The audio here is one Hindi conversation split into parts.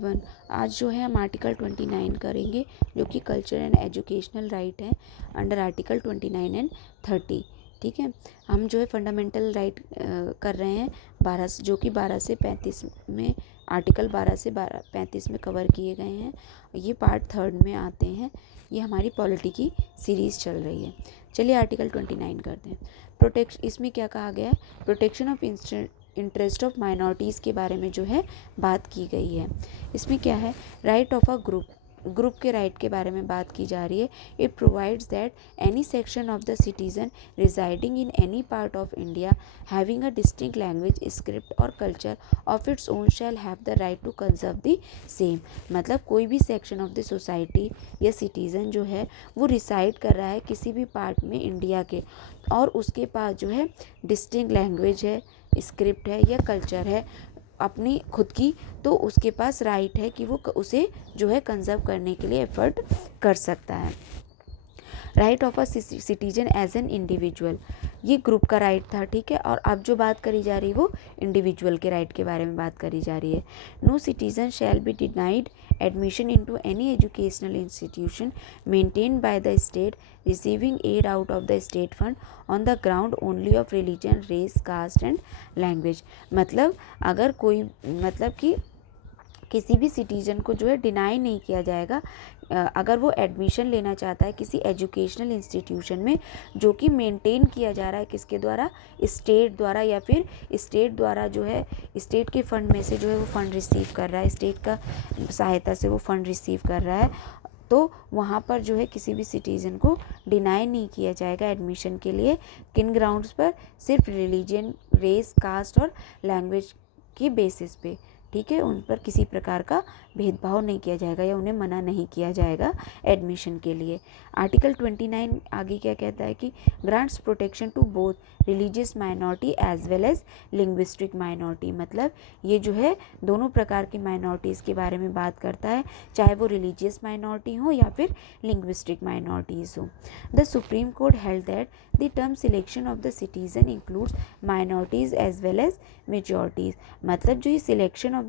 21। आज जो है हम आर्टिकल 29 करेंगे, जो कि कल्चर एंड एजुकेशनल राइट है अंडर आर्टिकल 29 एंड 30। ठीक है, हम जो है फंडामेंटल राइट कर रहे हैं 12 से, जो कि 12 से 35 में, आर्टिकल 12 से 35 में कवर किए गए हैं। ये पार्ट 3 में आते हैं। ये हमारी पॉलिटी की सीरीज़ चल रही है। चलिए आर्टिकल 29 करते हैं। इसमें क्या कहा गया है, protection of interest of minorities के बारे में जो है बात की गई है। इसमें क्या है, राइट ऑफ अ ग्रुप के राइट के बारे में बात की जा रही है। It provides that any section of the citizen residing in any part of India having a distinct language, script और culture of its own shall have the right to conserve the same. मतलब कोई भी सेक्शन ऑफ द सोसाइटी या सिटीज़न जो है वो रिसाइड कर रहा है किसी भी पार्ट में इंडिया के, और उसके पास जो है डिस्टिंक्ट लैंग्वेज है, स्क्रिप्ट है या कल्चर है अपनी खुद की, तो उसके पास राइट है कि वो उसे जो है कंजर्व करने के लिए एफर्ट कर सकता है। Right of a citizen as an individual, ये ग्रुप का राइट था। ठीक है, और अब जो बात करी जा रही है वो इंडिविजुअल के राइट के बारे में बात करी जा रही है। No citizen shall be denied admission into any educational institution maintained by the state receiving aid out of the state fund on the ground only of religion, race, caste and language. मतलब अगर कोई, मतलब कि किसी भी सिटीजन को जो है डिनाई नहीं किया जाएगा अगर वो एडमिशन लेना चाहता है किसी एजुकेशनल इंस्टीट्यूशन में, जो कि मेंटेन किया जा रहा है किसके द्वारा, स्टेट द्वारा, या फिर स्टेट द्वारा जो है स्टेट के फंड में से जो है वो फंड रिसीव कर रहा है, स्टेट का सहायता से वो फंड रिसीव कर रहा है, तो वहाँ पर जो है किसी भी सिटीज़न को डिनाई नहीं किया जाएगा एडमिशन के लिए। किन ग्राउंड्स पर, सिर्फ रिलीजन, रेस, कास्ट और लैंग्वेज की बेसिस पे। ठीक है, उन पर किसी प्रकार का भेदभाव नहीं किया जाएगा या उन्हें मना नहीं किया जाएगा एडमिशन के लिए। आर्टिकल 29 आगे क्या कहता है कि grants protection to both religious minority as well as linguistic minority. मतलब ये जो है दोनों प्रकार की माइनॉरिटीज़ के बारे में बात करता है, चाहे वो रिलीजियस माइनॉरिटी हो या फिर लिंग्विस्टिक माइनॉरिटीज़ हो। The supreme court held that the term selection of the citizen includes minorities as well as majorities. मतलब जो ये सेक्शन ऑफ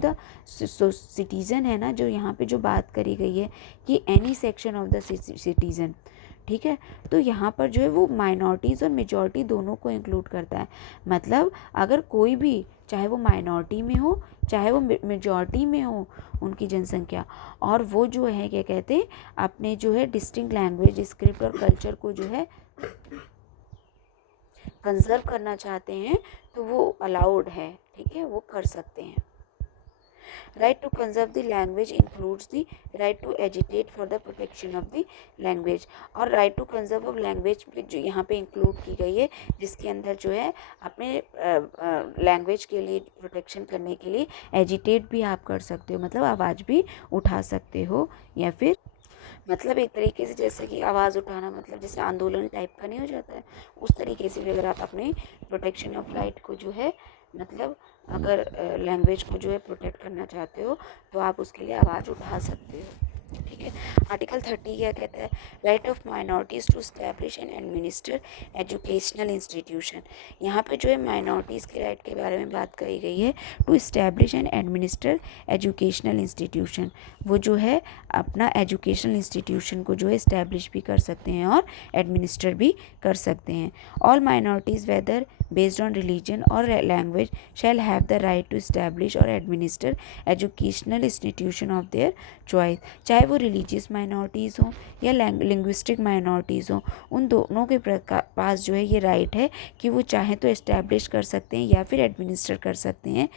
द सिटीज़न है ना, जो यहाँ पे जो बात करी गई है कि any section of the citizen, ठीक है, तो यहाँ पर जो है वो माइनॉरिटीज़ और मेजॉरिटी दोनों को इंक्लूड करता है। मतलब अगर कोई भी, चाहे वो माइनॉरिटी में हो चाहे वो मेजॉरिटी में हो उनकी जनसंख्या, और वो जो है क्या कहते हैं अपने जो है डिस्टिंक्ट लैंग्वेज, स्क्रिप्ट और कल्चर को जो है कंजर्व करना चाहते हैं, तो वो अलाउड है। ठीक है, वो कर सकते हैं। Right to conserve the language includes the right to agitate for the protection of the language. और right to conserve of language जो यहाँ पे इंक्लूड की गई है, जिसके अंदर जो है अपने लैंग्वेज के लिए प्रोटेक्शन करने के लिए एजिटेट भी आप कर सकते हो, मतलब आवाज़ भी उठा सकते हो, या फिर मतलब एक तरीके से जैसे कि आवाज़ उठाना, मतलब जैसे आंदोलन टाइप का नहीं हो जाता है, उस तरीके से भी अगर आप अपने प्रोटेक्शन ऑफ राइट को जो है, मतलब अगर लैंग्वेज को जो है प्रोटेक्ट करना चाहते हो, तो आप उसके लिए आवाज़ उठा सकते हो। ठीक है, आर्टिकल 30 क्या कहता है, right of minorities to establish and administer educational institution. यहाँ पे जो है माइनॉरिटीज़ के राइट के बारे में बात करी गई है, to establish and administer educational institution. वो जो है अपना एजुकेशनल इंस्टीट्यूशन को जो है इस्टेब्लिश भी कर सकते हैं और एडमिनिस्टर भी कर सकते हैं। All minorities whether based on religion और language shall have the right to establish और administer educational institution of their choice. चाहे वो रिलीजियस माइनॉरिटीज़ हों या लिंग्विस्टिक माइनॉरिटीज़ हों, उन दोनों के पास जो है ये राइट है कि वो चाहे तो इस्टेब्लिश कर सकते हैं या फिर एडमिनिस्टर कर सकते हैं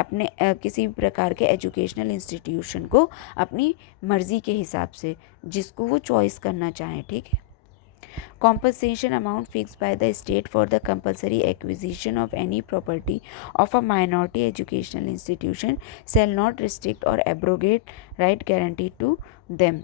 अपने किसी भी प्रकार के एजुकेशनल इंस्टीट्यूशन को अपनी मर्ज़ी के हिसाब से, जिसको वो चॉइस करना चाहें। ठीक है, compensation amount fixed by the state for the compulsory acquisition of any property of a minority educational institution shall not restrict or abrogate right guaranteed to them।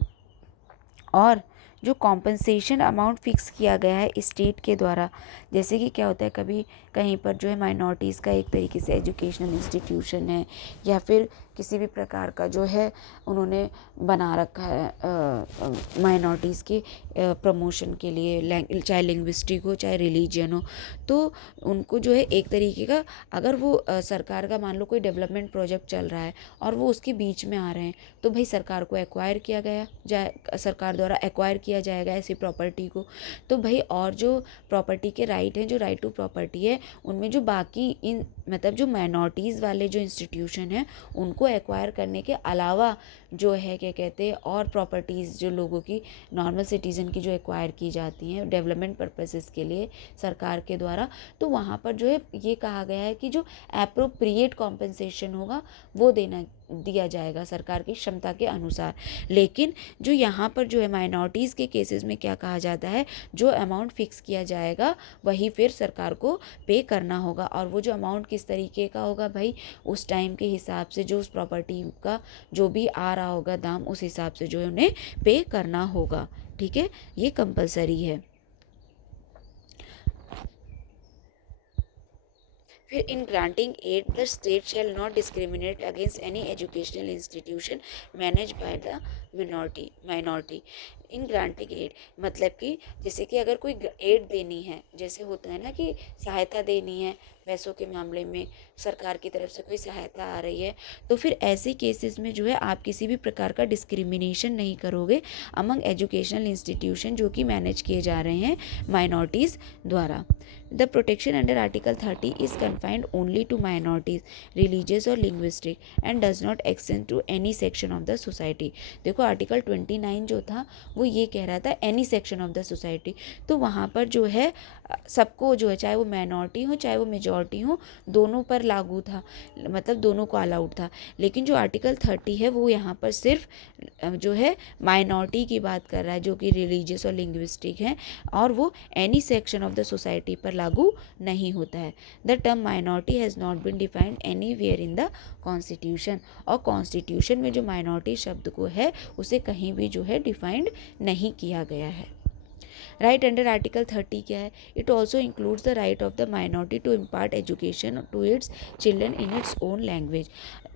और जो कॉम्पनसेशन अमाउंट फिक्स किया गया है स्टेट के द्वारा, जैसे कि क्या होता है, कभी कहीं पर जो है माइनॉरिटीज़ का एक तरीके से एजुकेशनल इंस्टीट्यूशन है, या फिर किसी भी प्रकार का जो है उन्होंने बना रखा है माइनॉरिटीज़ के प्रमोशन के लिए, चाहे लिंग्विस्टिक हो चाहे रिलीजियन हो, तो उनको जो है एक तरीके का, अगर वो सरकार का मान लो कोई डेवलपमेंट प्रोजेक्ट चल रहा है और वो उसके बीच में आ रहे हैं, तो भाई सरकार को एक्वायर किया गया जाए, सरकार द्वारा एक्वायर किया जाएगा ऐसी प्रॉपर्टी को। तो भाई और जो प्रॉपर्टी के राइट हैं, जो राइट टू प्रॉपर्टी है, उनमें जो बाकी इन मतलब जो माइनॉरिटीज़ वाले जो इंस्टीट्यूशन हैं उनको एक्वायर करने के अलावा जो है क्या कहते हैं और प्रॉपर्टीज़ जो लोगों की, नॉर्मल सिटीज़न की जो एक्वायर की जाती हैं डेवलपमेंट पर्पसेस के लिए सरकार के द्वारा, तो वहाँ पर जो है ये कहा गया है कि जो एप्रोप्रिएट कॉम्पेंसेशन होगा वो दिया जाएगा सरकार की क्षमता के अनुसार। लेकिन जो यहाँ पर जो है माइनॉरिटीज़ के केसेस में क्या कहा जाता है, जो अमाउंट फिक्स किया जाएगा वही फिर सरकार को पे करना होगा, और वो जो अमाउंट किस तरीके का होगा भाई, उस टाइम के हिसाब से जो उस प्रॉपर्टी का जो भी आ रहा होगा दाम, उस हिसाब से जो है उन्हें पे करना होगा। ठीक है, ये कंपलसरी है। फिर in granting aid the state shall not discriminate against any educational institution manage by the minority in granting aid, मतलब कि जैसे कि अगर कोई एड देनी है, जैसे होता है ना कि सहायता देनी है पैसों के मामले में, सरकार की तरफ से कोई सहायता आ रही है, तो फिर ऐसे केसेस में जो है आप किसी भी प्रकार का डिस्क्रिमिनेशन नहीं करोगे अमंग एजुकेशनल इंस्टीट्यूशन जो कि मैनेज किए जा रहे हैं माइनॉरिटीज़ द्वारा। The protection under article 30 is confined only to minorities, religious और linguistic and does not extend to any section of the society. देखो आर्टिकल 29 जो था वो ये कह रहा था any section of the society, तो वहाँ पर जो है सबको जो है, चाहे वो माइनॉरिटी हो चाहे वो मेजॉरिटी हो, दोनों पर लागू था, मतलब दोनों को अलाउड था। लेकिन जो आर्टिकल 30 है वो यहाँ पर सिर्फ जो है माइनॉरिटी की बात कर रहा है जो कि रिलीजियस और लिंग्विस्टिक है, और वो any section of the society पर लागू नहीं होता है। The term minority has not been defined any where in the constitution, और कॉन्स्टिट्यूशन में जो माइनॉरिटी शब्द को है उसे कहीं भी जो है डिफाइंड नहीं किया गया है। राइट अंडर आर्टिकल 30 क्या है, it also includes the right of the minority to impart education to its children in its own language.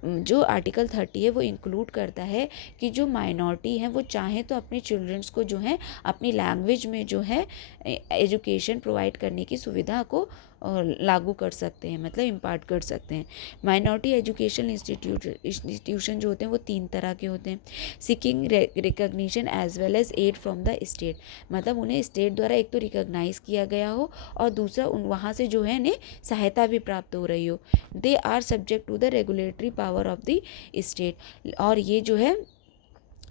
जो आर्टिकल 30 है वो इंक्लूड करता है कि जो माइनॉरिटी है वो चाहे तो अपने चिल्ड्रंस को जो है अपनी लैंग्वेज में जो है एजुकेशन प्रोवाइड करने की सुविधा को लागू कर सकते हैं, मतलब इम्पार्ट कर सकते हैं। माइनॉरिटी एजुकेशन इंस्टीट्यूशन जो होते हैं वो 3 तरह के होते हैं। Seeking recognition as well as aid from the state, मतलब उन्हें स्टेट द्वारा एक तो रिकॉग्नाइज किया गया हो और दूसरा वहाँ से जो है इन्हें सहायता भी प्राप्त हो रही हो। They are subject to the regulatory power of the state, और ये जो है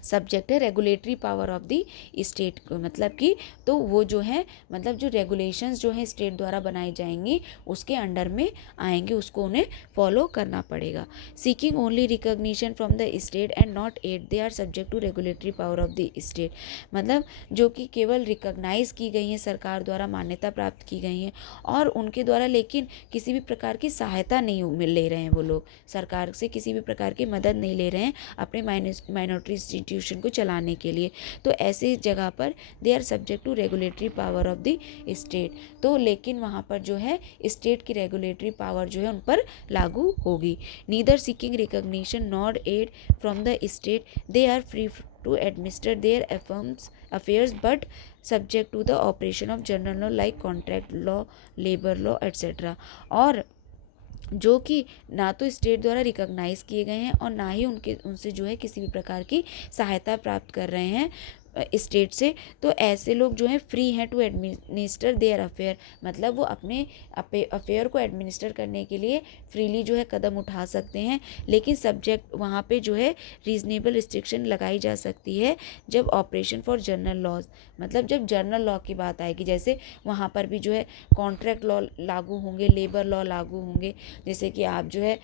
सब्जेक्ट है regulatory power of the state को, मतलब कि तो वो जो है मतलब जो रेगुलेशंस जो है स्टेट द्वारा बनाई जाएंगी उसके अंडर में आएंगे, उसको उन्हें फॉलो करना पड़ेगा। Seeking only recognition from the state and not aid, they are subject to regulatory power of the state, मतलब जो कि केवल रिकॉग्नाइज की गई हैं, सरकार द्वारा मान्यता प्राप्त की गई हैं और उनके द्वारा, लेकिन किसी भी प्रकार की सहायता नहीं मिल ले रहे हैं, वो लोग सरकार से किसी भी प्रकार की मदद नहीं ले रहे हैं अपने माइनॉरिटी इंस्टीट्यूशन को चलाने के लिए, तो ऐसे जगह पर they are subject to regulatory power of the state. तो लेकिन वहाँ पर जो है स्टेट की रेगुलेटरी पावर जो है उन पर लागू होगी। Neither seeking recognition not aid from the state, they are free to administer their affairs but subject to the operation of general law like contract law, labor law etc. और जो कि ना तो स्टेट द्वारा रिकॉग्नाइज किए गए हैं और ना ही उनसे जो है किसी भी प्रकार की सहायता प्राप्त कर रहे हैं स्टेट से, तो ऐसे लोग जो हैं फ्री हैं टू एडमिनिस्टर देयर अफेयर, मतलब वो अपने अफेयर को एडमिनिस्टर करने के लिए फ्रीली जो है कदम उठा सकते हैं। लेकिन सब्जेक्ट वहाँ पे जो है रीजनेबल रिस्ट्रिक्शन लगाई जा सकती है जब ऑपरेशन फॉर जनरल लॉज, मतलब जब जनरल लॉ की बात आएगी, जैसे वहाँ पर भी जो है कॉन्ट्रैक्ट लॉ लागू होंगे, लेबर लॉ लागू होंगे, जैसे कि आप जो है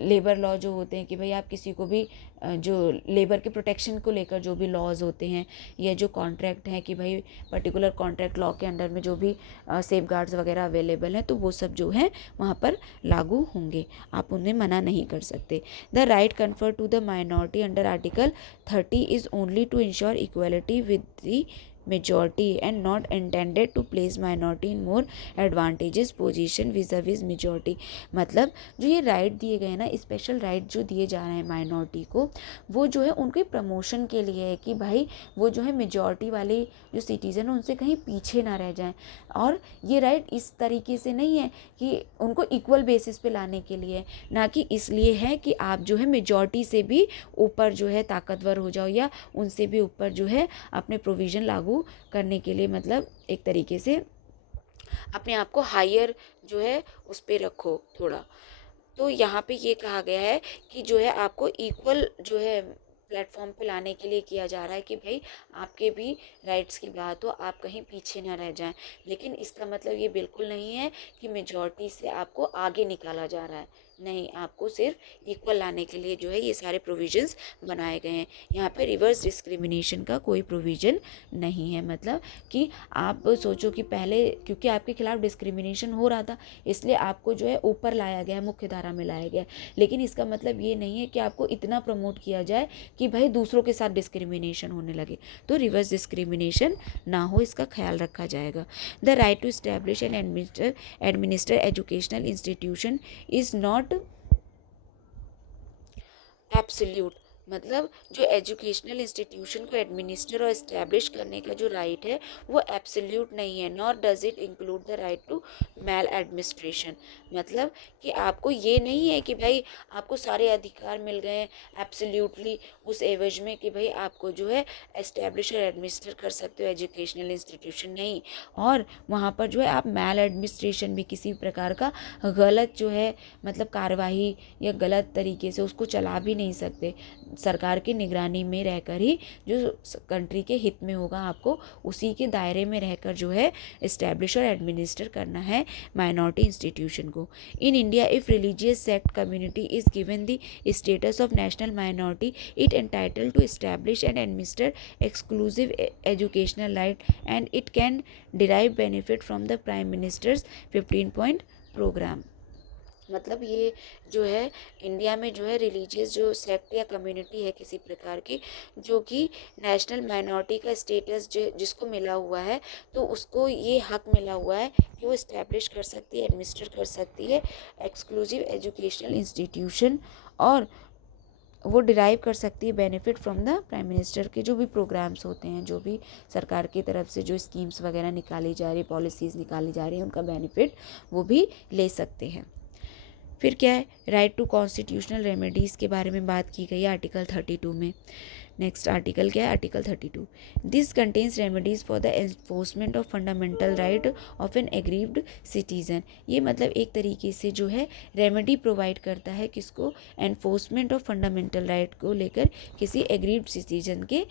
लेबर लॉ जो होते हैं कि भाई आप किसी को भी जो लेबर के प्रोटेक्शन को लेकर जो भी लॉज होते हैं, या जो कॉन्ट्रैक्ट हैं कि भाई पर्टिकुलर कॉन्ट्रैक्ट लॉ के अंडर में जो भी सेफ गार्ड्स वगैरह अवेलेबल हैं, तो वो सब जो है वहाँ पर लागू होंगे, आप उन्हें मना नहीं कर सकते। The right conferred to the minority under article 30 is only to ensure equality with the majority and not intended to place minority in more advantageous position vis-a-vis majority। मतलब जो ये राइट दिए गए ना, स्पेशल राइट जो दिए जा रहे हैं माइनॉरिटी को, वो जो है उनके प्रमोशन के लिए है कि भाई वो जो है मेजॉरिटी वाले जो सिटीज़न हैं उनसे कहीं पीछे ना रह जाएं। और ये राइट इस तरीके से नहीं है कि उनको इक्वल बेसिस पे लाने के लिए, ना कि इसलिए है कि आप जो है मेजॉरिटी से भी ऊपर जो है ताकतवर हो जाओ या उनसे भी ऊपर जो है अपने प्रोविज़न लागू करने के लिए, मतलब एक तरीके से अपने आप को हायर जो है उस पर रखो थोड़ा। तो यहाँ पे ये कहा गया है कि जो है आपको इक्वल जो है प्लेटफॉर्म पे लाने के लिए किया जा रहा है कि भाई आपके भी राइट्स की बात हो, आप कहीं पीछे ना रह जाएं। लेकिन इसका मतलब ये बिल्कुल नहीं है कि मेजॉरिटी से आपको आगे निकाला जा रहा है, नहीं, आपको सिर्फ इक्वल लाने के लिए जो है ये सारे प्रोविजंस बनाए गए हैं। यहाँ पे रिवर्स डिस्क्रिमिनेशन का कोई प्रोविज़न नहीं है। मतलब कि आप सोचो कि पहले क्योंकि आपके खिलाफ डिस्क्रिमिनेशन हो रहा था इसलिए आपको जो है ऊपर लाया गया, मुख्य धारा में लाया गया, लेकिन इसका मतलब ये नहीं है कि आपको इतना प्रमोट किया जाए कि भाई दूसरों के साथ डिस्क्रिमिनेशन होने लगे। तो रिवर्स डिस्क्रिमिनेशन ना हो, इसका ख्याल रखा जाएगा। The right to establish and administer educational institution is not absolute. मतलब जो एजुकेशनल इंस्टीट्यूशन को एडमिनिस्टर और इस्टेब्लिश करने का जो राइट है वो एब्सोल्यूट नहीं है। Not does it include the right to maladministration. मतलब कि आपको ये नहीं है कि भाई आपको सारे अधिकार मिल गए हैं एब्सोल्यूटली उस एवज में कि भाई आपको जो है एस्टेब्लिश और एडमिनिस्टर कर सकते हो एजुकेशनल इंस्टीट्यूशन, नहीं। और वहाँ पर जो है आप मैल एडमिनिस्ट्रेशन भी, किसी प्रकार का गलत जो है मतलब कार्यवाही या गलत तरीके से उसको चला भी नहीं सकते। सरकार की निगरानी में रहकर ही जो कंट्री के हित में होगा आपको उसी के दायरे में रहकर जो है इस्टेब्लिश और एडमिनिस्टर करना है माइनॉरिटी इंस्टीट्यूशन को। In India if religious sect community is given the status of national minority it entitle to establish and administer exclusive educational right and it can derive benefit from the prime ministers 15 point program. मतलब ये जो है इंडिया में जो है रिलीजियस जो सेक्ट या कम्युनिटी है किसी प्रकार की जो कि नेशनल माइनॉरिटी का स्टेटस जिसको मिला हुआ है, तो उसको ये हक मिला हुआ है कि वो इस्टेब्लिश कर सकती है, एडमिनिस्टर कर सकती है एक्सक्लूसिव एजुकेशनल इंस्टीट्यूशन, और वो डिराइव कर सकती है benefit from the prime minister के जो भी प्रोग्राम्स होते हैं, जो भी सरकार की तरफ से जो स्कीम्स वगैरह निकाली जा रही, पॉलिसीज़ निकाली जा रही हैं, उनका बेनिफिट वो भी ले सकते हैं। फिर क्या है, राइट टू कॉन्स्टिट्यूशनल रेमेडीज़ के बारे में बात की गई है आर्टिकल 32 में। नेक्स्ट आर्टिकल क्या है, article 32। This contains remedies for the enforcement of fundamental right of an aggrieved citizen. ये मतलब एक तरीके से जो है रेमेडी प्रोवाइड करता है किसको, एनफोर्समेंट ऑफ फंडामेंटल राइट को लेकर किसी एग्रीव्ड सिटीज़न के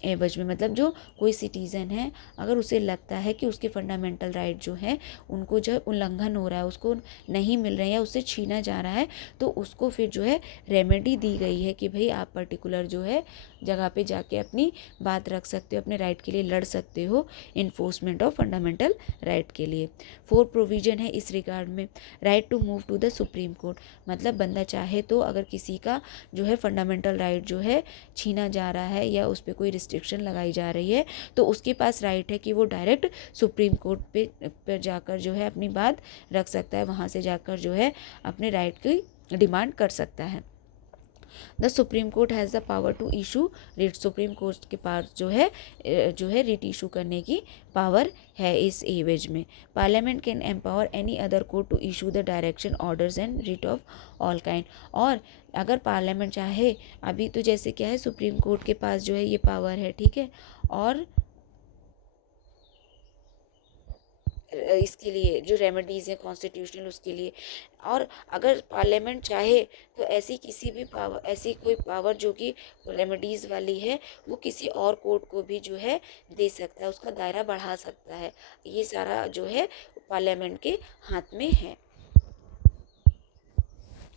एवज में। मतलब जो कोई सिटीज़न है अगर उसे लगता है कि उसके फंडामेंटल राइट जो है उनको जो उल्लंघन हो रहा है, उसको नहीं मिल रहे हैं या उससे छीना जा रहा है, तो उसको फिर जो है रेमेडी दी गई है कि भाई आप पर्टिकुलर जो है जगह पे जाके अपनी बात रख सकते हो, अपने राइट के लिए लड़ सकते हो, इन्फोर्समेंट ऑफ फंडामेंटल राइट के लिए। 4 प्रोविज़न है इस रिगार्ड में। Right to move to the supreme court. मतलब बंदा चाहे तो अगर किसी का जो है फंडामेंटल राइट जो है छीना जा रहा है या उस पर कोई रिस्ट्रिक्शन लगाई जा रही है, तो उसके पास राइट है कि वो डायरेक्ट सुप्रीम कोर्ट पे जाकर जो है अपनी बात रख सकता है, वहाँ से जाकर जो है अपने राइट की डिमांड कर सकता है। The supreme court has the power to issue writ. Supreme court के पास जो है रिट इशू करने की पावर है इस एवेज में। Parliament can empower any other court to issue the direction orders and writ of all kind. और अगर पार्लियामेंट चाहे, अभी तो जैसे क्या है सुप्रीम कोर्ट के पास जो है ये पावर है, ठीक है, और इसके लिए जो रेमेडीज़ हैं कॉन्स्टिट्यूशनल उसके लिए। और अगर पार्लियामेंट चाहे तो ऐसी किसी भी पावर, ऐसी कोई पावर जो कि रेमेडीज़ वाली है वो किसी और कोर्ट को भी जो है दे सकता है, उसका दायरा बढ़ा सकता है। ये सारा जो है पार्लियामेंट के हाथ में है।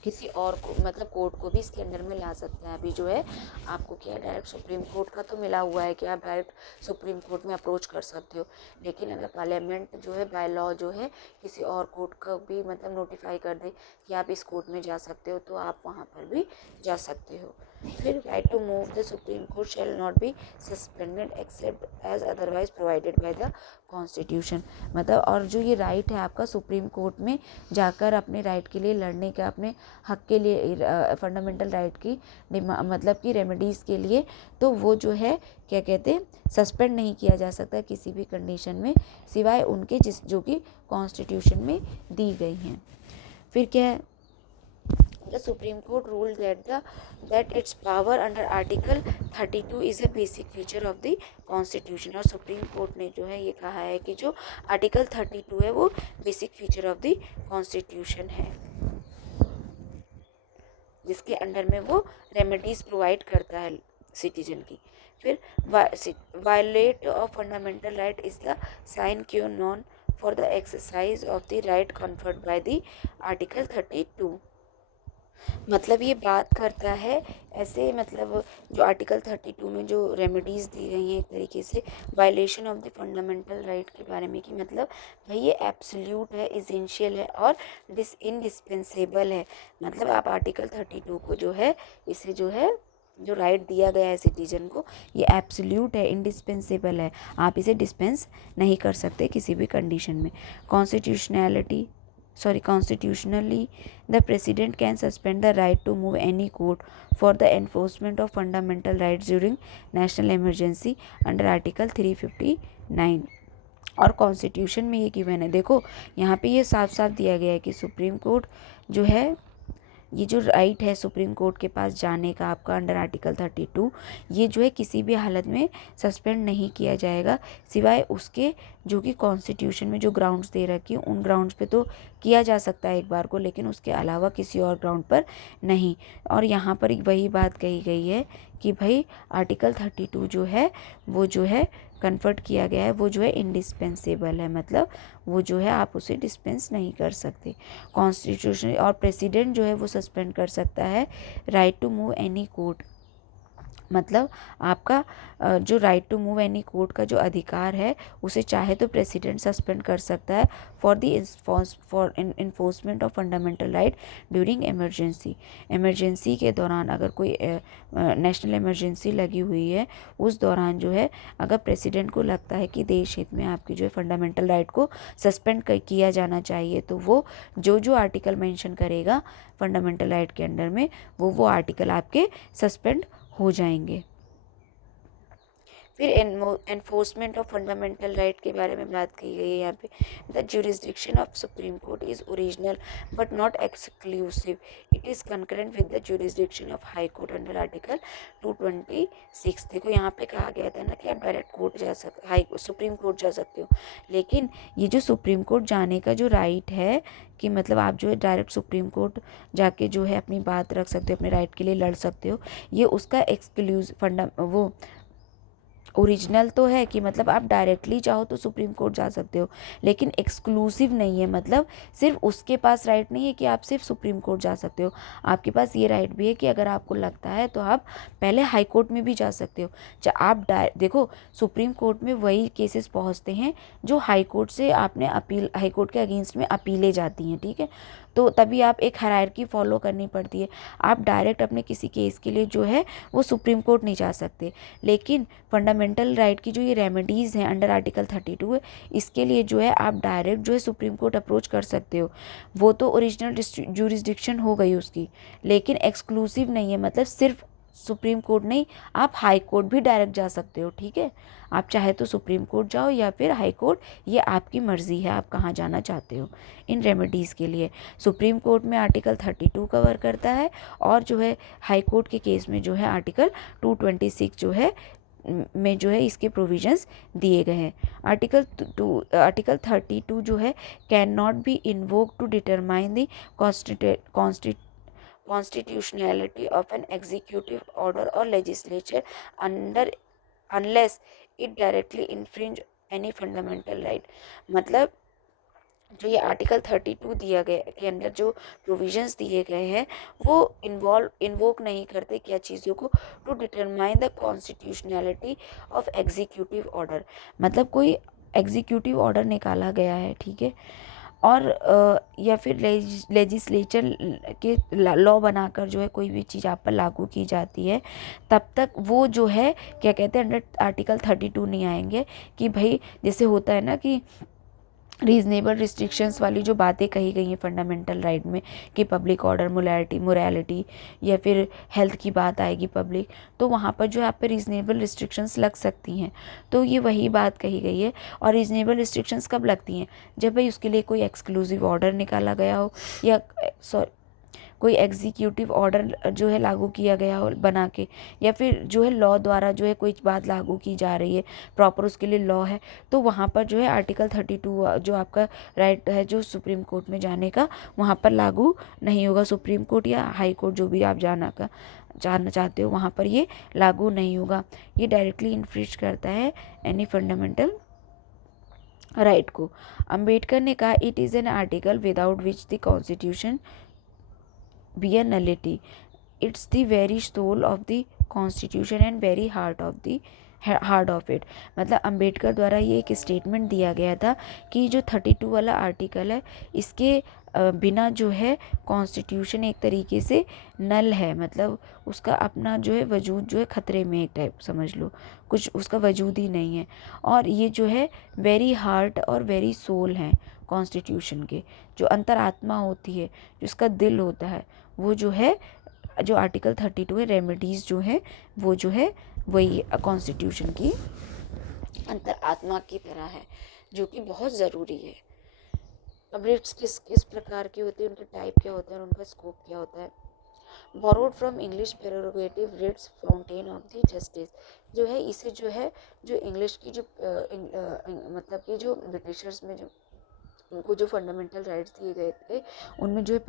किसी और को मतलब कोर्ट को भी इसके अंडर में ला सकते हैं। अभी जो है आपको क्या है, डायरेक्ट सुप्रीम कोर्ट का तो मिला हुआ है कि आप डायरेक्ट सुप्रीम कोर्ट में अप्रोच कर सकते हो, लेकिन अगर पार्लियामेंट जो है बाय लॉ जो है किसी और कोर्ट का भी मतलब नोटिफाई कर दे कि आप इस कोर्ट में जा सकते हो, तो आप वहाँ पर भी जा सकते हो। फिर right to move the supreme court shall not be suspended except as otherwise provided by the constitution. मतलब और जो ये राइट है आपका सुप्रीम कोर्ट में जाकर अपने राइट के लिए लड़ने का, अपने हक के लिए, फंडामेंटल राइट की मतलब कि रेमेडीज़ के लिए, तो वो जो है क्या कहते हैं, सस्पेंड नहीं किया जा सकता किसी भी कंडीशन में, सिवाय उनके जो कि कॉन्स्टिट्यूशन में दी गई हैं। फिर क्या है, the Supreme Court ruled that its power under Article 32 is a basic feature of the Constitution। और सुप्रीम कोर्ट ने जो है ये कहा है कि जो आर्टिकल 32 है वो basic feature of the constitution है, जिसके अंडर में वो रेमेडीज प्रोवाइड करता है सिटीजन की। फिर violate of fundamental right is the sine qua non for the exercise of the right conferred by the article 32। मतलब ये बात करता है ऐसे, मतलब जो आर्टिकल 32 में जो रेमेडीज़ दी गई हैं एक तरीके से violation of the fundamental right के बारे में, कि मतलब भाई ये एब्सोल्यूट है, इसेंशियल है और इंडिस्पेंसेबल है। मतलब आप आर्टिकल 32 को जो है, इसे जो है जो राइट दिया गया है सिटीजन को, ये एब्सोल्यूट है, इंडिस्पेंसेबल है, आप इसे डिस्पेंस नहीं कर सकते किसी भी कंडीशन में। Constitutionally, the President can suspend the right to move any court for the enforcement of fundamental rights during national emergency under Article 359। और कॉन्स्टिट्यूशन में ये गिवन है, देखो यहाँ पे ये साफ साफ दिया गया है कि सुप्रीम कोर्ट जो है, ये जो राइट है सुप्रीम कोर्ट के पास जाने का आपका अंडर आर्टिकल 32, ये जो है किसी भी हालत में सस्पेंड नहीं किया जाएगा, सिवाय उसके जो कि कॉन्स्टिट्यूशन में जो ग्राउंड्स दे रखी हैं उन ग्राउंड्स पे तो किया जा सकता है एक बार को, लेकिन उसके अलावा किसी और ग्राउंड पर नहीं। और यहाँ पर वही बात कही गई है कि भाई आर्टिकल 32 जो है वो जो है कन्वर्ट किया गया है, वो जो है इंडिस्पेंसेबल है, मतलब वो जो है आप उसे डिस्पेंस नहीं कर सकते। कॉन्स्टिट्यूशन और प्रेसिडेंट जो है वो सस्पेंड कर सकता है right to move any court. मतलब आपका जो right to move any court का जो अधिकार है उसे चाहे तो प्रेसिडेंट सस्पेंड कर सकता है for enforcement of fundamental right during emergency. Emergency के दौरान अगर कोई नेशनल इमरजेंसी लगी हुई है, उस दौरान जो है अगर प्रेसिडेंट को लगता है कि देश हित में आपकी जो है फंडामेंटल राइट को सस्पेंड किया जाना चाहिए, तो वो जो आर्टिकल मेंशन करेगा फंडामेंटल राइट के अंडर में, वो आर्टिकल आपके सस्पेंड हो जाएंगे। फिर एनफोर्समेंट ऑफ फंडामेंटल राइट के बारे में बात की गई है यहाँ पे। The jurisdiction of supreme court is original but not exclusive, it is concurrent with the jurisdiction of high court under article 226। देखो यहाँ पे कहा गया था ना कि आप डायरेक्ट कोर्ट जा सकते, सुप्रीम कोर्ट जा सकते हो, लेकिन ये जो सुप्रीम कोर्ट जाने का जो राइट है कि मतलब आप जो है डायरेक्ट सुप्रीम कोर्ट जाके जो है अपनी बात रख सकते हो, अपने राइट के लिए लड़ सकते हो, ये उसका वो ओरिजिनल तो है कि मतलब आप डायरेक्टली चाहो तो सुप्रीम कोर्ट जा सकते हो, लेकिन एक्सक्लूसिव नहीं है। मतलब सिर्फ उसके पास राइट नहीं है कि आप सिर्फ सुप्रीम कोर्ट जा सकते हो, आपके पास ये राइट भी है कि अगर आपको लगता है तो आप पहले हाई कोर्ट में भी जा सकते हो। आप देखो सुप्रीम कोर्ट में वही केसेस पहुंचते हैं जो हाई कोर्ट से आपने अपील, हाई कोर्ट के अगेंस्ट में अपीलें जाती हैं, ठीक है, तो तभी आप एक हायरार्की फॉलो करनी पड़ती है। आप डायरेक्ट अपने किसी केस के लिए जो है वो सुप्रीम कोर्ट नहीं जा सकते, लेकिन फंडामेंटल राइट की जो ये रेमेडीज़ हैं अंडर आर्टिकल 32 है, इसके लिए जो है आप डायरेक्ट जो है सुप्रीम कोर्ट अप्रोच कर सकते हो। वो तो ओरिजिनल ज्यूरिसडिक्शन हो गई उसकी, लेकिन एक्सक्लूसिव नहीं है, मतलब सिर्फ सुप्रीम कोर्ट नहीं, आप हाई कोर्ट भी डायरेक्ट जा सकते हो, ठीक है। आप चाहे तो सुप्रीम कोर्ट जाओ या फिर हाई कोर्ट, ये आपकी मर्ज़ी है आप कहाँ जाना चाहते हो इन रेमेडीज़ के लिए। सुप्रीम कोर्ट में आर्टिकल 32 कवर करता है, और जो है हाई कोर्ट के केस में जो है आर्टिकल 226 जो है में जो है इसके प्रोविजंस दिए गए हैं। आर्टिकल 32 जो है can not be invoke to determine the constitutionality of an executive order or legislature unless it directly infringe any fundamental right। मतलब जो ये आर्टिकल 32 दिया गया के अंदर जो प्रोविजंस दिए गए हैं वो इन्वोक नहीं करते क्या चीज़ों को, to determine the constitutionality of executive order. मतलब कोई एग्जीक्यूटिव ऑर्डर निकाला गया है, ठीक है, और या फिर लेजिस्लेचर के लॉ बनाकर जो है कोई भी चीज़ आप पर लागू की जाती है, तब तक वो जो है क्या कहते हैं अंडर आर्टिकल 32 नहीं आएंगे। कि भाई जैसे होता है ना कि रीजनेबल रिस्ट्रिक्शंस वाली जो बातें कही गई हैं फंडामेंटल राइट में कि पब्लिक ऑर्डर, मोरालिटी या फिर हेल्थ की बात आएगी पब्लिक, तो वहाँ पर जो आप पे रीजनेबल रिस्ट्रिक्शंस लग सकती हैं। तो ये वही बात कही गई है। और रीजनेबल रिस्ट्रिक्शंस कब लगती हैं, जब भाई उसके लिए कोई एक्सक्लूसिव ऑर्डर निकाला गया हो या कोई एग्जीक्यूटिव ऑर्डर जो है लागू किया गया हो बना के, या फिर जो है लॉ द्वारा जो है कोई बात लागू की जा रही है, प्रॉपर उसके लिए लॉ है, तो वहाँ पर जो है आर्टिकल 32 जो आपका राइट है जो सुप्रीम कोर्ट में जाने का, वहाँ पर लागू नहीं होगा। सुप्रीम कोर्ट या हाई कोर्ट जो भी आप जानना चाहते हो वहाँ पर ये लागू नहीं होगा। ये डायरेक्टली इन्फ्रिज करता है एनी फंडामेंटल राइट को। अंबेडकर ने कहा, it is an article without which the constitution be a nullity. It's the very soul of the constitution and very hard of it. मतलब अंबेडकर द्वारा ये एक स्टेटमेंट दिया गया था कि जो 32 वाला आर्टिकल है इसके बिना जो है कॉन्स्टिट्यूशन एक तरीके से नल है, मतलब उसका अपना जो है वजूद जो है खतरे में, एक टाइप समझ लो, कुछ उसका वजूद ही नहीं है। और ये जो है वेरी हार्ट और वेरी सोल है कॉन्स्टिट्यूशन के, जो अंतरात्मा होती है, जिसका दिल होता है, वो जो है जो आर्टिकल 32 है, रेमेडीज़ जो है वो जो है वही कॉन्स्टिट्यूशन की अंतरात्मा की तरह है, जो कि बहुत ज़रूरी है। अब रिट्स किस किस प्रकार की होती है, उनके टाइप क्या होते हैं और उनका स्कोप क्या होता है। Borrowed from English prerogative writs fountain of the justice, जो है इसे जो है जो इंग्लिश की जो मतलब कि जो ब्रिटिशर्स में जो उनको जो फंडामेंटल राइट्स दिए गए थे उनमें जो है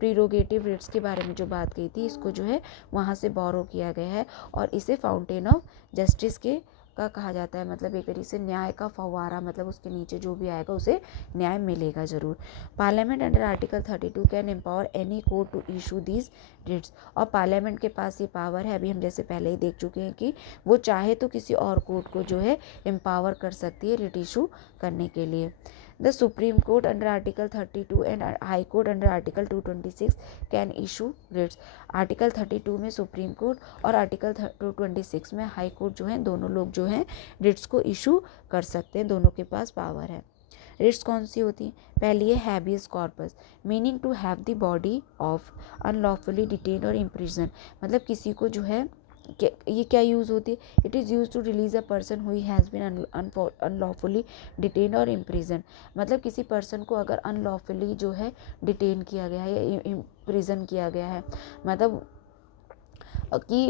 प्रीरोगेटिव राइट्स के बारे में जो बात कही थी, इसको जो है वहाँ से बोरो किया गया है और इसे फाउंटेन ऑफ जस्टिस के का कहा जाता है। मतलब एक तरीके से न्याय का फव्वारा, मतलब उसके नीचे जो भी आएगा उसे न्याय मिलेगा ज़रूर। Parliament under article 32 can empower any court to issue these writs, और पार्लियामेंट के पास ये पावर है, अभी हम जैसे पहले ही देख चुके हैं कि वो चाहे तो किसी और कोर्ट को जो है एम्पावर कर सकती है रिट इशू करने के लिए। The supreme court under article 32 and high court under article 226 can issue Ritz. Article 32 में सुप्रीम कोर्ट और आर्टिकल 226 में हाई कोर्ट जो है, दोनों लोग जो हैं रिट्स को इशू कर सकते हैं, दोनों के पास पावर है। रिट्स कौन सी होती हैं? पहली है habeas corpus, meaning to have the body of unlawfully detain और इम्प्रिजन। मतलब किसी को जो है ये क्या यूज़ होती है? It is use to release a person who has been unlawfully detain और इम्प्रिजन। मतलब किसी पर्सन को अगर अनलॉफुली जो है डिटेन किया गया है या इम्प्रिजन किया गया है, मतलब कि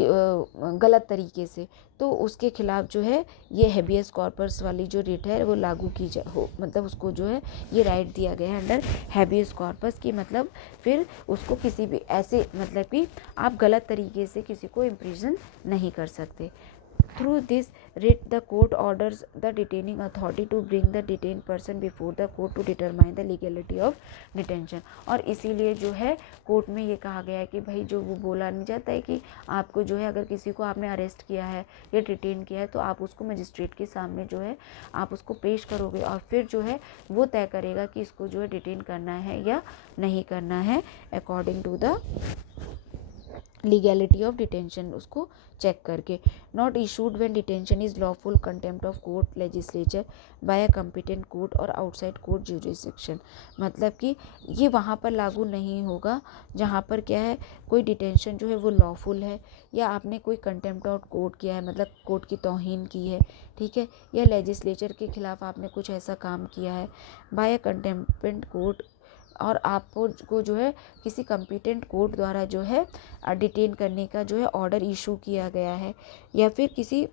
गलत तरीके से, तो उसके खिलाफ जो है ये हैबियस कॉर्पस वाली जो रिट है वो लागू की हो, मतलब उसको जो है ये राइट दिया गया है अंडर हैबियस कॉर्पस की। मतलब फिर उसको किसी भी ऐसे, मतलब कि आप गलत तरीके से किसी को इम्प्रिजन नहीं कर सकते। Through this writ, the court orders the detaining authority to bring the detained person before the court to determine the legality of detention। और इसीलिए जो है कोर्ट में ये कहा गया है कि भाई जो वो बोला नहीं जाता है कि आपको जो है अगर किसी को आपने अरेस्ट किया है या डिटेन किया है तो आप उसको मजिस्ट्रेट के सामने जो है आप उसको पेश करोगे और फिर जो है वो तय करेगा कि इसको जो है डिटेन करना है या नहीं करना है according to the legality of detention, उसको चेक करके। Not issued when detention is lawful contempt of court legislature by a competent court और आउटसाइड कोर्ट ज्यूरिसडिक्शन। मतलब कि ये वहाँ पर लागू नहीं होगा जहाँ पर क्या है कोई डिटेंशन जो है वो लॉफुल है या आपने कोई कंटेम्प्ट ऑफ कोर्ट किया है, मतलब कोर्ट की तौहीन की है, ठीक है, या लेजिस्लेचर के खिलाफ आपने कुछ ऐसा काम किया है बाय अ कंटेम्पेंट कोर्ट, और आपको जो है किसी कॉम्पिटेंट कोर्ट द्वारा जो है डिटेन करने का जो है ऑर्डर इशू किया गया है, या फिर किसी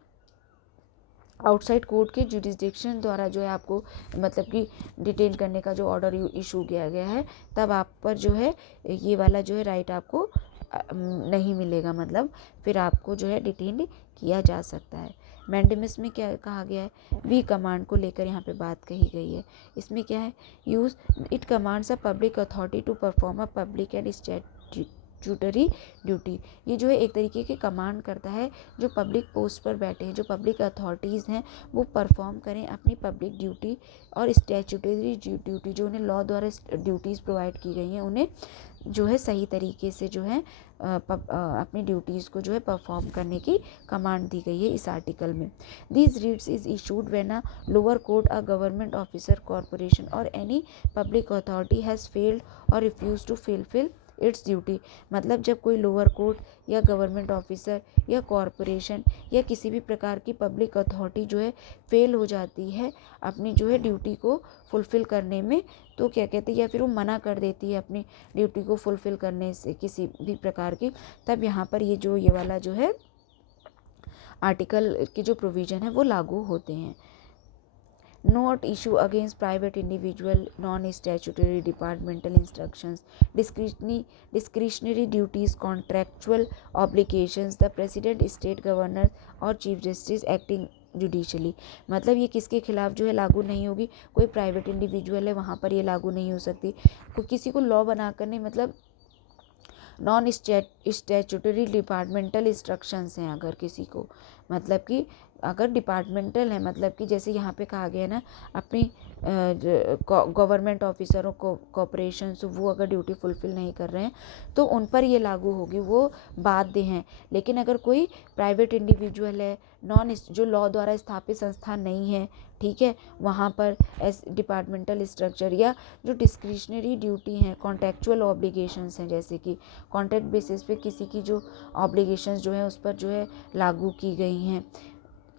आउटसाइड कोर्ट के जुरिसडिक्शन द्वारा जो है आपको मतलब कि डिटेन करने का जो ऑर्डर इशू किया गया है, तब आप पर जो है ये वाला जो है राइट आपको नहीं मिलेगा, मतलब फिर आपको जो है डिटेन किया जा सकता है। मैंडेमिस में क्या कहा गया है, वी कमांड को लेकर यहाँ पे बात कही गई है। इसमें क्या है, use it commands a public authority to perform a public and statutory duty. ये जो है एक तरीके की कमांड करता है, जो पब्लिक पोस्ट पर बैठे हैं, जो पब्लिक अथॉरिटीज़ हैं, वो परफॉर्म करें अपनी पब्लिक ड्यूटी और स्टैट्यूटरी ड्यूटी, जो उन्हें लॉ द्वारा ड्यूटीज़ प्रोवाइड की गई हैं, उन्हें जो है सही तरीके से जो है अपनी ड्यूटीज़ को जो है परफॉर्म करने की कमांड दी गई है इस आर्टिकल में। These writs is issued when a lower court, a government officer, corporation और any public authority has failed और refuse to fulfil its duty. मतलब जब कोई लोअर कोर्ट या गवर्नमेंट ऑफिसर या कॉरपोरेशन या किसी भी प्रकार की पब्लिक अथॉरिटी जो है फेल हो जाती है अपनी जो है ड्यूटी को फुलफ़िल करने में, तो क्या कहते हैं, या फिर वो मना कर देती है अपनी ड्यूटी को फुलफ़िल करने से किसी भी प्रकार की, तब यहाँ पर ये वाला जो है आर्टिकल के जो प्रोविज़न है वो लागू होते हैं। Not issue against private individual, non-statutory departmental instructions, discretionary duties, contractual obligations, the president, state governor और चीफ जस्टिस एक्टिंग जुडिशली। मतलब ये किसके खिलाफ जो है लागू नहीं होगी, कोई प्राइवेट इंडिविजुअल है वहाँ पर ये लागू नहीं हो सकती। किसी को लॉ बनाकर नहीं, मतलब नॉन स्टैट्यूटरी डिपार्टमेंटल इंस्ट्रक्शंस हैं अगर किसी को, मतलब कि अगर डिपार्टमेंटल है, मतलब कि जैसे यहाँ पे कहा गया ना, अपनी गवर्नमेंट ऑफिसरों को कॉपरेशन वो अगर ड्यूटी फुलफिल नहीं कर रहे हैं तो उन पर ये लागू होगी, वो बाध्य हैं। लेकिन अगर कोई प्राइवेट इंडिविजुअल है, जो लॉ द्वारा स्थापित संस्थान नहीं है, ठीक है, वहाँ पर डिपार्टमेंटल स्ट्रक्चर या जो डिस्क्रिशनरी ड्यूटी हैं, कॉन्ट्रेक्चुअल ऑब्लिगेशंस हैं, जैसे कि कॉन्ट्रैक्ट बेसिस पे किसी की जो ऑब्लिगेशंस जो है उस पर जो है लागू की गई हैं,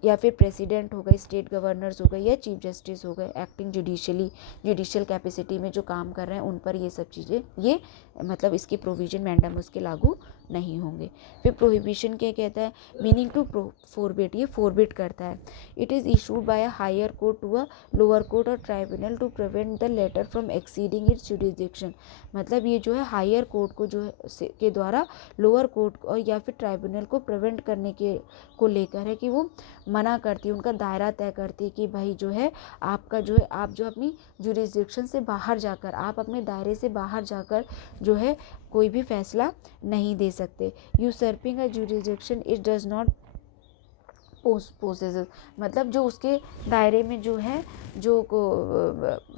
या फिर प्रेसिडेंट हो गए, स्टेट गवर्नर्स हो गए, या चीफ जस्टिस हो गए, एक्टिंग जुडिशियल कैपेसिटी में जो काम कर रहे हैं उन पर ये सब चीज़ें, ये मतलब इसके प्रोविजन मैंडेमस के लागू नहीं होंगे। फिर प्रोहिबिशन क्या कहता है, मीनिंग टू फोरबिड, ये फोरबिड करता है। It is issued by a higher court to a lower court और tribunal to prevent the latter from exceeding its jurisdiction. मतलब ये जो है हायर कोर्ट को जो है के द्वारा लोअर कोर्ट और या फिर ट्राइब्यूनल को प्रिवेंट करने के को लेकर है, कि वो मना करती है, उनका दायरा तय करती है कि भाई जो है आपका जो है, आप जो अपनी जुरिसडिक्शन से बाहर जाकर, आप अपने दायरे से बाहर जाकर जो है कोई भी फैसला नहीं दे सकते। Usurping a jurisdiction it does not possess, मतलब जो उसके दायरे में जो है, जो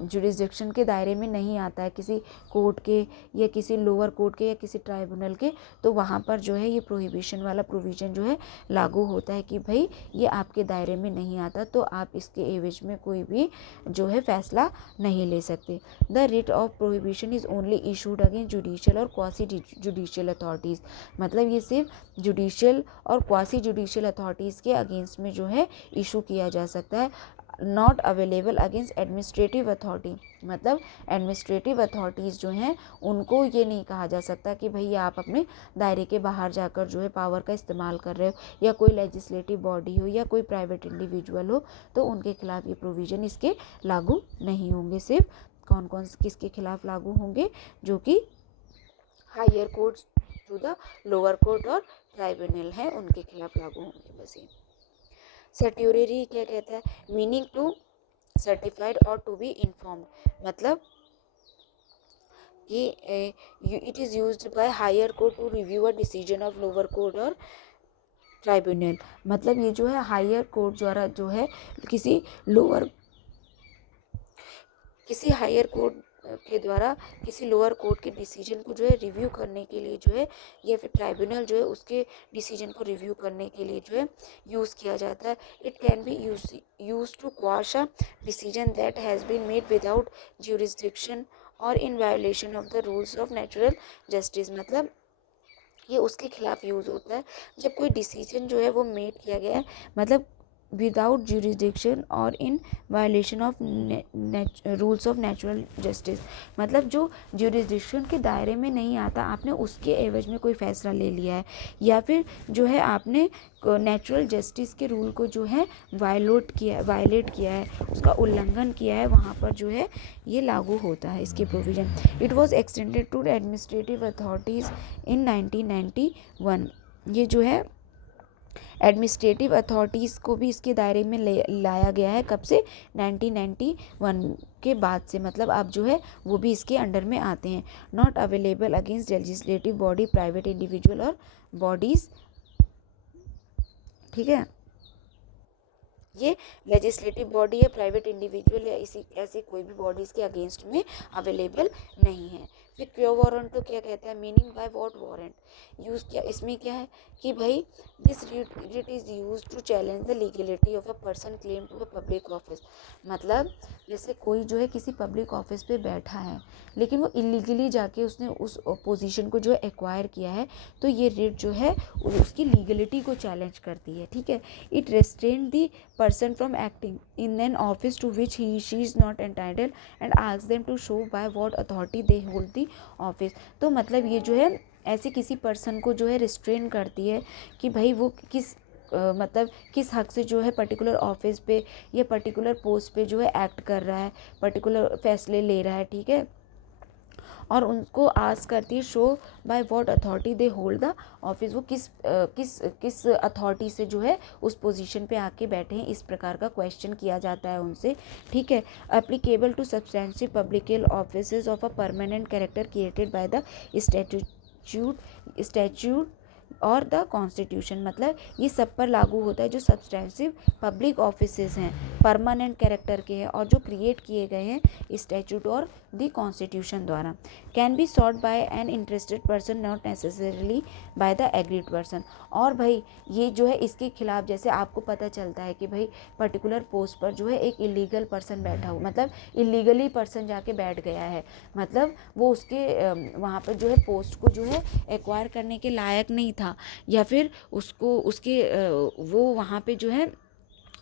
जुरिसडिक्शन के दायरे में नहीं आता है, किसी कोर्ट के या किसी लोअर कोर्ट के या किसी ट्राइब्यूनल के, तो वहाँ पर जो है ये प्रोहिबिशन वाला प्रोविज़न जो है लागू होता है कि भाई ये आपके दायरे में नहीं आता, तो आप इसके एवज में कोई भी जो है फैसला नहीं ले सकते। The writ of prohibition is only issued against judicial और क्वासी जुडिशियल अथॉरिटीज़। मतलब ये सिर्फ जुडिशियल और क्वासी जुडिशियल अथॉरिटीज़ के अगेंस्ट में जो है इशू किया जा सकता है, not available against administrative authority. मतलब एडमिनिस्ट्रेटिव अथॉरिटीज़ जो हैं उनको ये नहीं कहा जा सकता कि भाई आप अपने दायरे के बाहर जाकर जो है पावर का इस्तेमाल कर रहे हो, या कोई लेजिस्लेटिव बॉडी हो या कोई प्राइवेट इंडिविजुअल हो, तो उनके खिलाफ ये प्रोविज़न इसके लागू नहीं होंगे। सिर्फ कौन कौन किसके खिलाफ लागू होंगे, जो कि higher court to the lower court और ट्राइब्यूनल है, उनके खिलाफ लागू होंगे बस ये। सर्ट्यूटरी क्या कहता है, मीनिंग टू सर्टिफाइड और टू बी इन्फॉर्म्ड। मतलब कि it is used by higher court to review a decision of lower court और ट्राइब्यूनल। मतलब ये जो है हायर कोर्ट द्वारा जो है किसी हायर कोर्ट के द्वारा किसी लोअर कोर्ट के डिसीजन को जो है रिव्यू करने के लिए जो है, या फिर ट्राइब्यूनल जो है उसके डिसीजन को रिव्यू करने के लिए जो है यूज़ किया जाता है। It can be use to quash a decision that has been made without jurisdiction और in violation of the rules of natural justice. मतलब ये उसके खिलाफ यूज़ होता है जब कोई डिसीजन जो है वो मेड किया गया है, मतलब विदाउट jurisdiction और in violation of rules of natural justice. मतलब जो jurisdiction के दायरे में नहीं आता, आपने उसके एवज में कोई फैसला ले लिया है, या फिर जो है आपने नेचुरल जस्टिस के रूल को जो है वायलेट किया है, उसका उल्लंघन किया है, वहाँ पर जो है ये लागू होता है इसकी provision. It was extended to administrative authorities in 1991। ये जो है एडमिनिस्ट्रेटिव अथॉरिटीज़ को भी इसके दायरे में लाया गया है। कब से? 1991 के बाद से। मतलब अब जो है वो भी इसके अंडर में आते हैं। Not available against legislative body, private individual और बॉडीज़। ठीक है, ये लेजिस्लेटिव बॉडी या प्राइवेट इंडिविजुअल या इसी ऐसे कोई भी बॉडीज़ के अगेंस्ट में अवेलेबल नहीं है। फिर क्यो वारंट तो क्या कहता है? Meaning by what warrant use किया, इसमें क्या है कि भाई this writ is use to challenge the legality of a person claim to a public office. मतलब जैसे कोई जो है किसी पब्लिक ऑफिस पे बैठा है, लेकिन वो इलीगली जाके उसने उस पोजीशन को जो है एक्वायर किया है, तो ये रिट जो है उसकी लीगलिटी को चैलेंज करती है। ठीक है, it restrain the person from acting in an office to which she is not entitled and asks them to show by what authority they hold the office। तो मतलब ये जो है ऐसे किसी पर्सन को जो है रिस्ट्रेन करती है कि भाई वो मतलब किस हक से जो है पर्टिकुलर ऑफिस पे या पर्टिकुलर पोस्ट पे जो है एक्ट कर रहा है, पर्टिकुलर फैसले ले रहा है। ठीक है, और उनको आस्क करती है show by what authority they hold the office. वो किस अथॉरिटी से जो है उस पोजीशन पे आके बैठे हैं, इस प्रकार का क्वेश्चन किया जाता है उनसे। ठीक है, applicable to substantial public offices of a permanent character created by the statute और द कॉन्स्टिट्यूशन। मतलब ये सब पर लागू होता है जो सब्सटेंसिव पब्लिक ऑफिसेज हैं, परमानेंट कैरेक्टर के हैं और जो क्रिएट किए गए हैं स्टैट्यूट और द कॉन्स्टिट्यूशन द्वारा। Can be sought by an interested person, not necessarily by the aggrieved person. और भाई ये जो है इसके खिलाफ, जैसे आपको पता चलता है कि भाई पर्टिकुलर पोस्ट पर जो है एक इलीगल पर्सन बैठा हुआ, मतलब इलीगली पर्सन जाके बैठ गया है, मतलब वो उसके वहाँ पर जो है पोस्ट को जो है एक्वायर करने के लायक नहीं था, या फिर उसको वो वहाँ पे जो है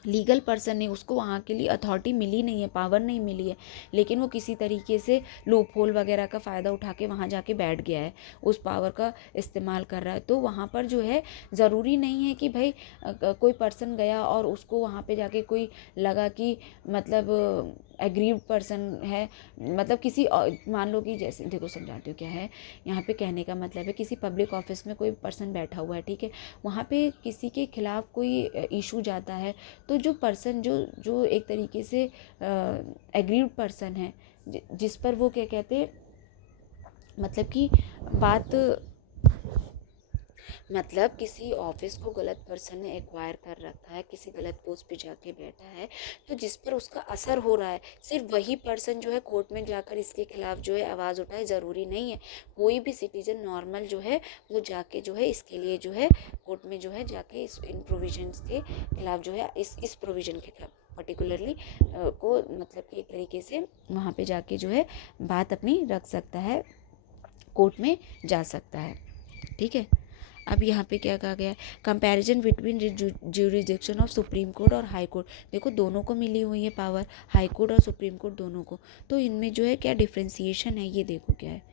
लीगल पर्सन ने, उसको वहाँ के लिए अथॉरिटी मिली नहीं है, पावर नहीं मिली है, लेकिन वो किसी तरीके से लूप होल वगैरह का फ़ायदा उठा के वहाँ जाके बैठ गया है, उस पावर का इस्तेमाल कर रहा है। तो वहाँ पर जो है ज़रूरी नहीं है कि भाई कोई पर्सन गया और उसको वहाँ पे जाके कोई लगा कि मतलब एग्रीड पर्सन है, मतलब किसी मान लो कि जैसे देखो समझाती हूँ क्या है यहाँ पे कहने का मतलब है, किसी पब्लिक ऑफिस में कोई पर्सन बैठा हुआ है। ठीक है, वहाँ पे किसी के खिलाफ कोई इशू जाता है, तो जो पर्सन जो एक तरीके से एग्रीड पर्सन है, जिस पर वो क्या कहते, मतलब कि बात, मतलब किसी ऑफिस को गलत पर्सन ने एक्वायर कर रखा है, किसी गलत पोस्ट पे जाके बैठा है, तो जिस पर उसका असर हो रहा है सिर्फ वही पर्सन जो है कोर्ट में जाकर इसके खिलाफ जो है आवाज़ उठाए। ज़रूरी नहीं है कोई भी सिटीजन नॉर्मल जो है वो जाके जो है इसके लिए जो है कोर्ट में जो है जाके इन प्रोविजंस के खिलाफ जो है इस प्रोविज़न के खिलाफ पर्टिकुलरली को मतलब कि एक तरीके से वहाँ पे जाके जो है बात अपनी रख सकता है, कोर्ट में जा सकता है। ठीक है, अब यहाँ पे क्या कहा गया है? Comparison between jurisdiction of supreme court और हाई कोर्ट। देखो दोनों को मिली हुई है पावर, हाई कोर्ट और सुप्रीम कोर्ट दोनों को, तो इनमें जो है क्या डिफ्रेंसिएशन है ये देखो क्या है।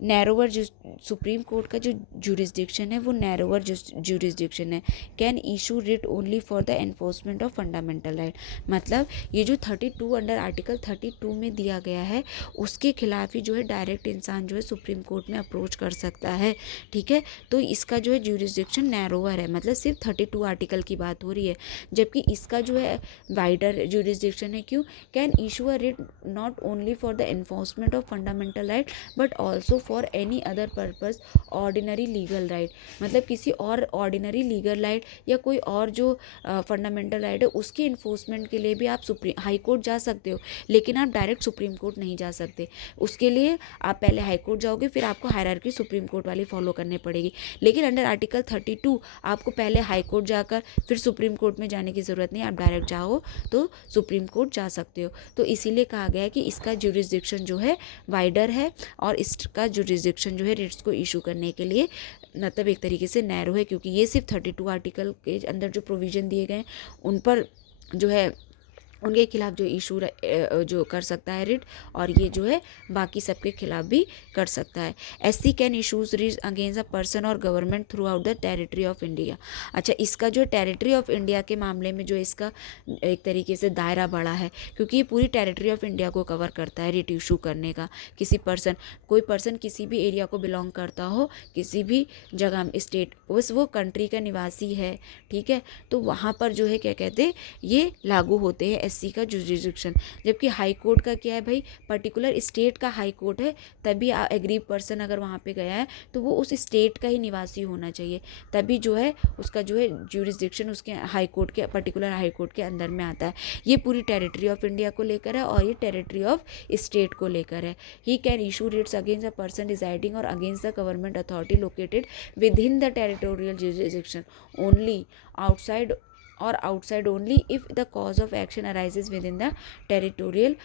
नैरोवर सुप्रीम कोर्ट का जो ज्यूरिसडिक्शन है वो नैरोवर ज्यूरिसडिक्शन है। Can issue writ only for the enforcement of fundamental right. मतलब ये जो 32 अंडर आर्टिकल 32 में दिया गया है उसके खिलाफ ही जो है डायरेक्ट इंसान जो है सुप्रीम कोर्ट में अप्रोच कर सकता है। ठीक है, तो इसका जो है ज्यूरिसडिक्शन नैरोवर है, मतलब सिर्फ 32 आर्टिकल की बात हो रही है, जबकि इसका जो है वाइडर ज्यूरिसडिक्शन है। क्यों? Can issue a writ not only for the enforcement of fundamental right but also for any other purpose ordinary legal right. मतलब किसी और ऑर्डिनरी लीगल राइट या कोई और जो फंडामेंटल राइट है उसके इन्फोर्समेंट के लिए भी आप हाई कोर्ट जा सकते हो, लेकिन आप डायरेक्ट सुप्रीम कोर्ट नहीं जा सकते। उसके लिए आप पहले हाई कोर्ट जाओगे, फिर आपको हायरार्की सुप्रीम कोर्ट वाली फॉलो करनी पड़ेगी। लेकिन अंडर आर्टिकल 32 आपको पहले हाई कोर्ट जाकर फिर सुप्रीम कोर्ट में जाने की ज़रूरत नहीं, आप डायरेक्ट जाओ तो सुप्रीम कोर्ट जा सकते हो। तो इसीलिए कहा गया है कि इसका ज्यूरिसडिक्शन जो है वाइडर है और इसका जुरिसडिक्शन जो है रिट्स को इशू करने के लिए मतलब एक तरीके से नैरो है, क्योंकि ये सिर्फ 32 आर्टिकल के अंदर जो प्रोविज़न दिए गए हैं उन पर जो है उनके खिलाफ जो इशू जो कर सकता है रिट, और ये जो है बाकी सबके खिलाफ भी कर सकता है। SC can issues writ against a person और government throughout the territory of India. अच्छा, इसका जो टेरिटरी ऑफ इंडिया के मामले में जो इसका एक तरीके से दायरा बड़ा है, क्योंकि ये पूरी टेरिटरी ऑफ इंडिया को कवर करता है रिट इशू करने का। कोई पर्सन किसी भी एरिया को बिलोंग करता हो, किसी भी जगह स्टेट, बस वो कंट्री का निवासी है, ठीक है, तो वहाँ पर जो है क्या कहते हैं ये लागू होते हैं SC का जुरिसडिक्शन। जबकि हाई कोर्ट का क्या है भाई, पर्टिकुलर स्टेट का हाई कोर्ट है, तभी एग्रीव पर्सन अगर वहाँ पे गया है तो वो उस स्टेट का ही निवासी होना चाहिए, तभी जो है उसका जो है जुरिसडिक्शन उसके हाई कोर्ट के पर्टिकुलर हाई कोर्ट के अंदर में आता है। ये पूरी टेरिटरी ऑफ इंडिया को लेकर है और ये टेरिटरी ऑफ स्टेट को लेकर है। He can issue writs against a person residing और against the government authority located within the territorial jurisdiction only outside only if the cause of action arises within the territorial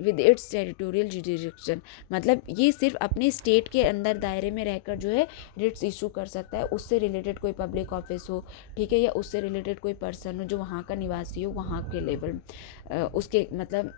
with its territorial jurisdiction। मतलब ये सिर्फ अपने स्टेट के अंदर दायरे में रहकर जो है रिट्स इशू कर सकता है, उससे रिलेटेड कोई पब्लिक ऑफिस हो, ठीक है, या उससे रिलेटेड कोई पर्सन हो जो वहाँ का निवासी हो, वहाँ के लेवल उसके मतलब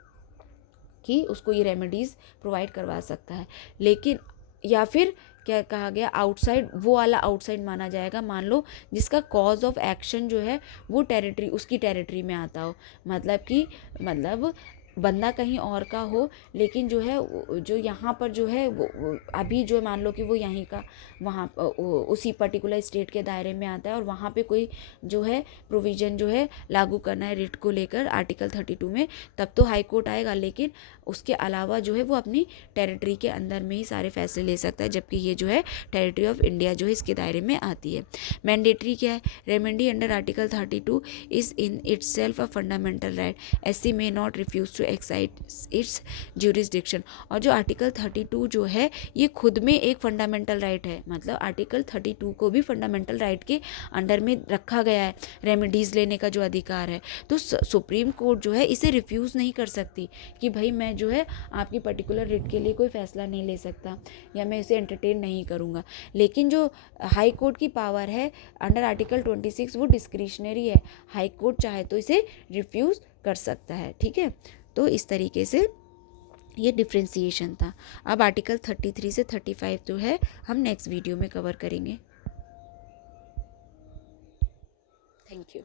कि उसको ये रेमेडीज़ प्रोवाइड करवा सकता है। लेकिन या फिर क्या कहा गया, आउटसाइड, वो वाला आउटसाइड माना जाएगा, मान लो जिसका कॉज ऑफ एक्शन जो है वो टेरिटरी उसकी टेरिटरी में आता हो, मतलब बंदा कहीं और का हो, लेकिन जो है जो यहाँ पर जो है वो अभी जो मान लो कि वो यहीं का वहाँ उसी पर्टिकुलर स्टेट के दायरे में आता है और वहाँ पे कोई जो है प्रोविज़न जो है लागू करना है रिट को लेकर आर्टिकल 32 में, तब तो हाई कोर्ट आएगा। लेकिन उसके अलावा जो है वो अपनी टेरिटरी के अंदर में ही सारे फैसले ले सकता है, जबकि ये जो है टेरिटरी ऑफ इंडिया जो है इसके दायरे में आती है। मैंडेटरी क्या है, remedy under article 32 is in itself a fundamental right, SC may not refuse to exercise its jurisdiction. और जो आर्टिकल 32 जो है ये खुद में एक फंडामेंटल राइट है, मतलब आर्टिकल 32 को भी फंडामेंटल राइट के अंडर में रखा गया है, रेमेडीज़ लेने का जो अधिकार है। तो सुप्रीम कोर्ट जो है इसे रिफ्यूज़ नहीं कर सकती कि भाई मैं जो है आपकी पर्टिकुलर रिट के लिए कोई फैसला नहीं ले सकता या मैं इसे एंटरटेन नहीं करूँगा। लेकिन जो हाई कोर्ट की पावर है अंडर आर्टिकल 26 वो डिस्क्रिशनरी है, हाई कोर्ट चाहे तो इसे रिफ्यूज़ कर सकता है, ठीक है। तो इस तरीके से ये डिफ्रेंसिएशन था। अब आर्टिकल 33 से 35 जो है हम नेक्स्ट वीडियो में कवर करेंगे। Thank you.